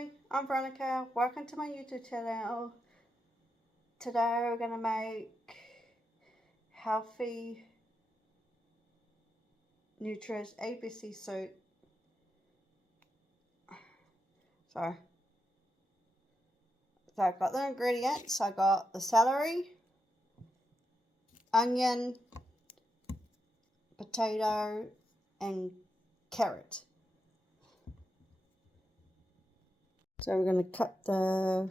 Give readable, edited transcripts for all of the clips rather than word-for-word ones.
Hi, I'm Veronica. Welcome to my YouTube channel. Today we're going to make healthy, nutritious ABC soup. So I've got the ingredients. I got the celery, onion, potato, and carrot. So we're going to cut the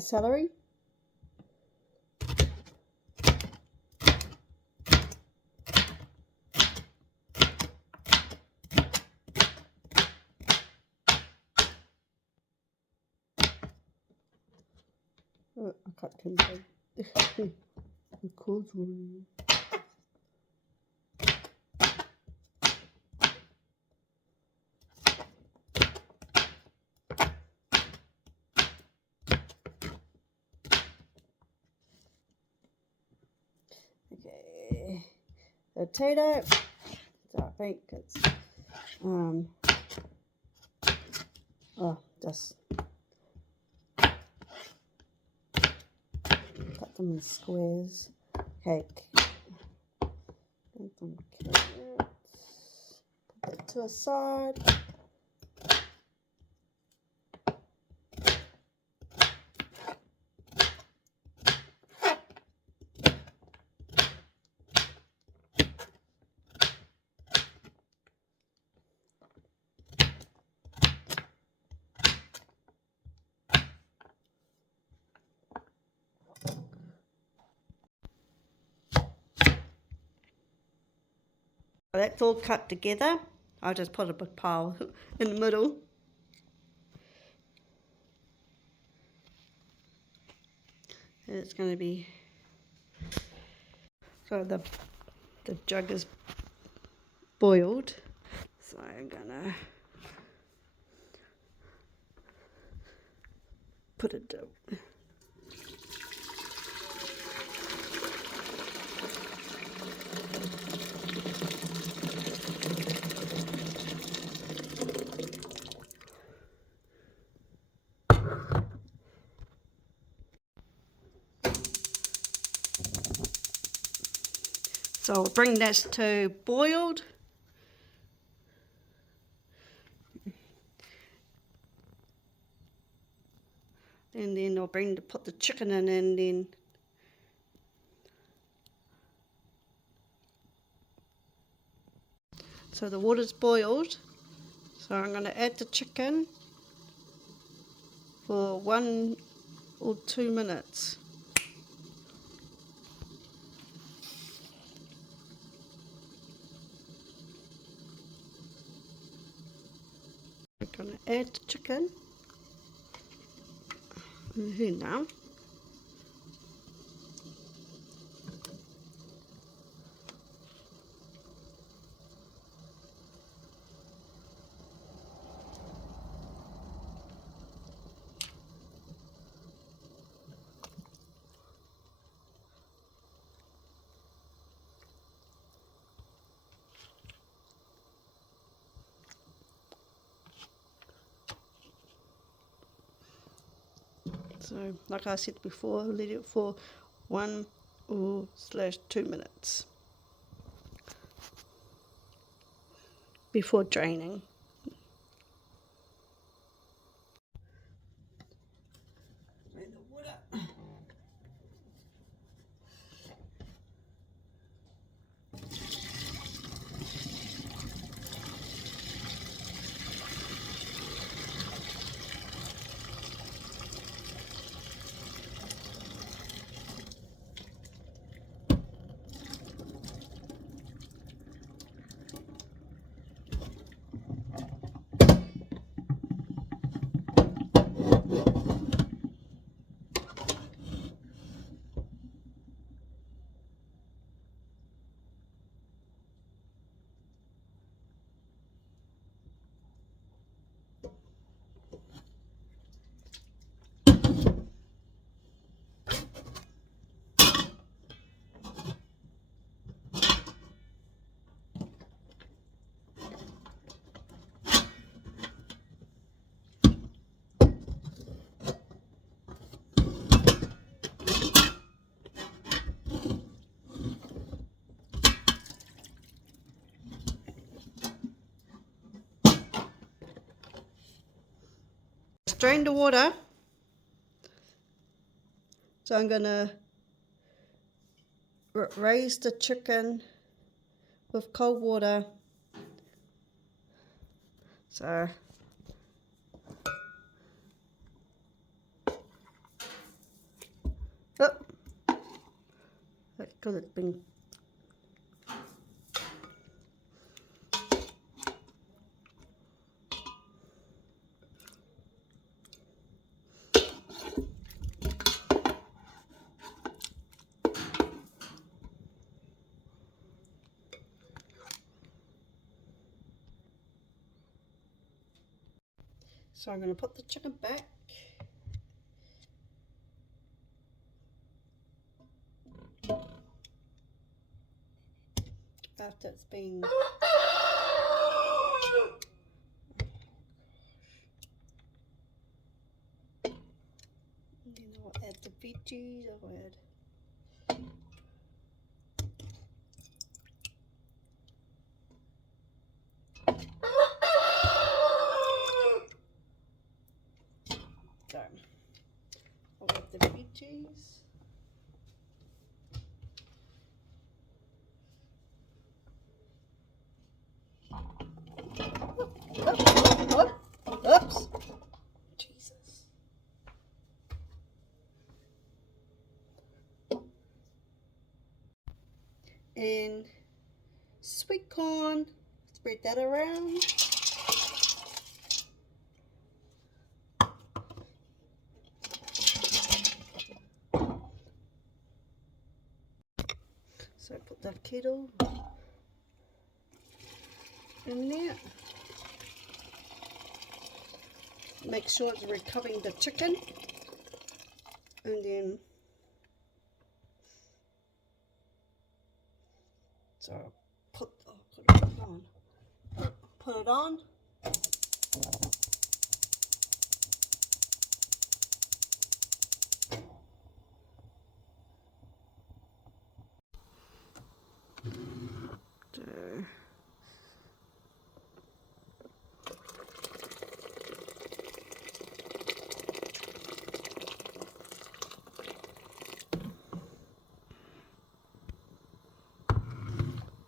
celery. Oh, I cut too big. The cords were in. Okay, the potato. So I think it's just cut them in squares. Okay, some carrots. Put that to a side. That's all cut together. I'll just put a big pile in the middle. And it's going to be, so the jug is boiled. So I'm going to put it down. So I'll bring this to boiled. And then I'll put the chicken in, and then so the water's boiled. So I'm going to add the chicken for 1 or 2 minutes. I'm going to add the chicken in here now. So, like I said before, let it for 1 or / 2 minutes before draining. drained the water. So I'm going to raise the chicken with cold water. So that's because it's been so I'm going to put the chicken back. After it's been then I'll add the veggies. I'll add the veggies. Oops. Jesus. And sweet corn. Spread that around. So put that kettle in there. Make sure it's recovering the chicken. And then so put it on. Put it on.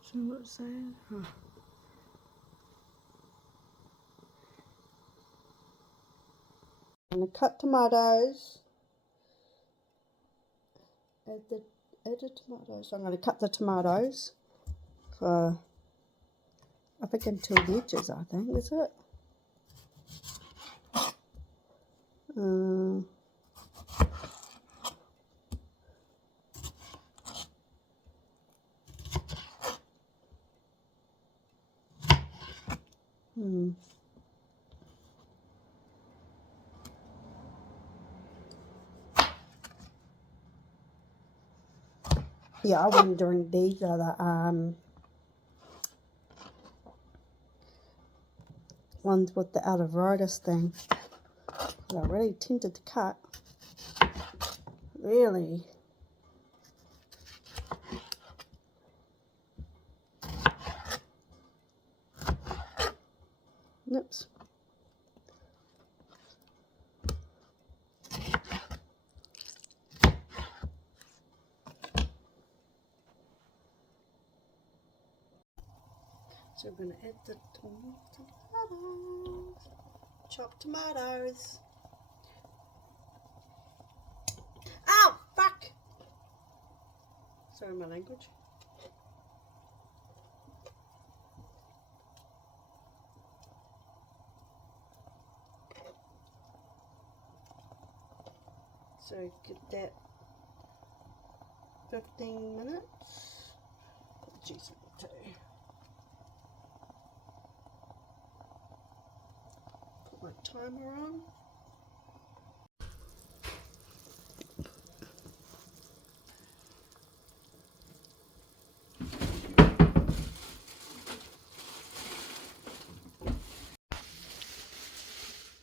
So what's that? Huh. I'm going to cut tomatoes. Add the tomatoes. So I'm going to cut the tomatoes for up against 2 edges, I think, is it? Yeah, I'm wondering these are the ones with the arthritis thing. They're really tempted to cut. Really. Oops. So we're going to add the tomatoes. Chopped tomatoes. Ow! Fuck! Sorry, my language. So get that 15 minutes. Jeez, too. Put my timer on.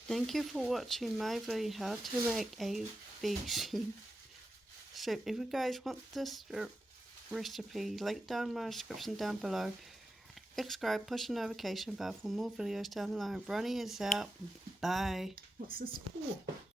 Thank you for watching my video how to make a vegan. So if you guys want this recipe, link down in my description down below. Subscribe, push the notification bell for more videos down the line. Ronnie is out. Bye. What's this for?